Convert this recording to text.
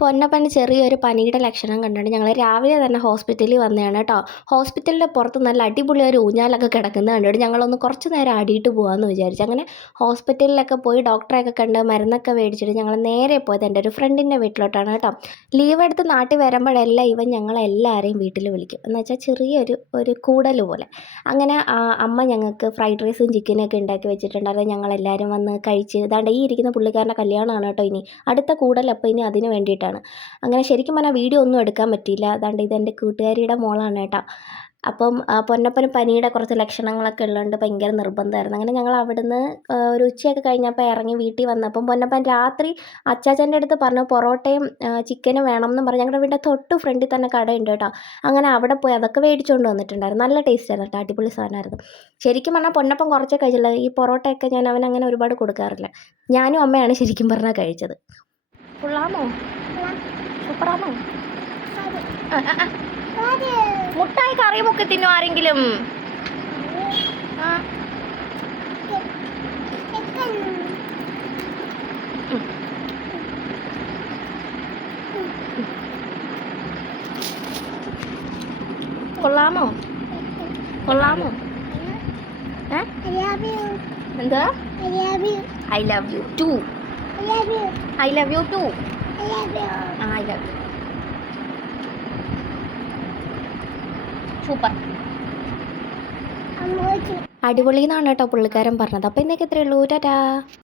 പൊന്നപ്പന് ചെറിയൊരു പനിയുടെ ലക്ഷണം കണ്ടിട്ട് ഞങ്ങൾ രാവിലെ തന്നെ ഹോസ്പിറ്റലിൽ വന്നതാണ് കേട്ടോ. ഹോസ്പിറ്റലിൻ്റെ പുറത്ത് നല്ല അടിപൊളി ഒരു ഊഞ്ഞാലൊക്കെ കിടക്കുന്നത് കണ്ടിട്ട് ഞങ്ങളൊന്ന് കുറച്ച് നേരം ആടിയിട്ട് പോകാമെന്ന് വിചാരിച്ചു. അങ്ങനെ ഹോസ്പിറ്റലിലൊക്കെ പോയി ഡോക്ടറെയൊക്കെ കണ്ട് മരുന്നൊക്കെ മേടിച്ചിട്ട് ഞങ്ങൾ നേരെ പോയത് എൻ്റെ ഒരു ഫ്രണ്ടിൻ്റെ വീട്ടിലോട്ടാണ് കേട്ടോ. ലീവ് എടുത്ത് നാട്ടിൽ വരുമ്പോഴെല്ലാം ഇവൻ ഞങ്ങളെല്ലാവരെയും വീട്ടിൽ വിളിക്കും. എന്ന് വെച്ചാൽ ചെറിയൊരു കൂടൽ പോലെ. അങ്ങനെ അമ്മ ഞങ്ങൾക്ക് ഫ്രൈഡ് റൈസും ചിക്കനൊക്കെ ഉണ്ടാക്കി വെച്ചിട്ടുണ്ടായിരുന്നു. ഞങ്ങളെല്ലാവരും വന്ന് കഴിച്ച് ഇതാണ്ട് ഈ ഇരിക്കുന്ന പുള്ളിക്കാരൻ്റെ കല്യാണമാണ് കേട്ടോ ഇനി അടുത്ത കൂടൽ. അപ്പോൾ ഇനി അതിന് വേണ്ടിയിട്ടാണ്. അങ്ങനെ ശരിക്കും പറഞ്ഞാൽ വീഡിയോ ഒന്നും എടുക്കാൻ പറ്റിയില്ല. അതാണ്ട് ഇതെൻ്റെ കൂട്ടുകാരിയുടെ മോളാണ് കേട്ടോ. അപ്പം പൊന്നപ്പന് പനിയുടെ കുറച്ച് ലക്ഷണങ്ങളൊക്കെ ഉള്ളതുകൊണ്ട് ഭയങ്കര നിർബന്ധമായിരുന്നു. അങ്ങനെ ഞങ്ങൾ അവിടുന്ന് ഒരു ഉച്ചയൊക്കെ കഴിഞ്ഞപ്പോൾ ഇറങ്ങി വീട്ടിൽ വന്നപ്പം പൊന്നപ്പൻ രാത്രി അച്ചാച്ചൻ്റെ അടുത്ത് പറഞ്ഞു പൊറോട്ടയും ചിക്കനും വേണം എന്ന് പറഞ്ഞ് ഞങ്ങളുടെ വീടിൻ്റെ തൊട്ട് ഫ്രണ്ടിൽ തന്നെ കടയുണ്ട് കേട്ടോ. അങ്ങനെ അവിടെ പോയി അതൊക്കെ മേടിച്ചുകൊണ്ട് വന്നിട്ടുണ്ടായിരുന്നു. നല്ല ടേസ്റ്റ് ആയിരുന്നു കേട്ടോ, അടിപൊളി സാധനമായിരുന്നു. ശരിക്കും പറഞ്ഞാൽ പൊന്നപ്പൻ കുറച്ചേ കഴിച്ചില്ല. ഈ പൊറോട്ടയൊക്കെ ഞാൻ അവനങ്ങനെ ഒരുപാട് കൊടുക്കാറില്ല. ഞാനും അമ്മയാണ് ശരിക്കും പറഞ്ഞാൽ കഴിച്ചത്. കൊള്ളാമോ? സൂപ്പറാണോ? മുട്ടായി കറി മുക്കി തിന്നോ ആരെങ്കിലും? കൊള്ളാമോ? കൊള്ളാമോ? എന്താ? I love you too. I love you too. I love you. Super. അടിപൊളി എന്നാണ് കേട്ടോ പുള്ളിക്കാരൻ പറഞ്ഞത്. അപ്പോൾ ഇന്നേക്ക് ഇത്രയേ ഉള്ളൂ. ടാറ്റാ.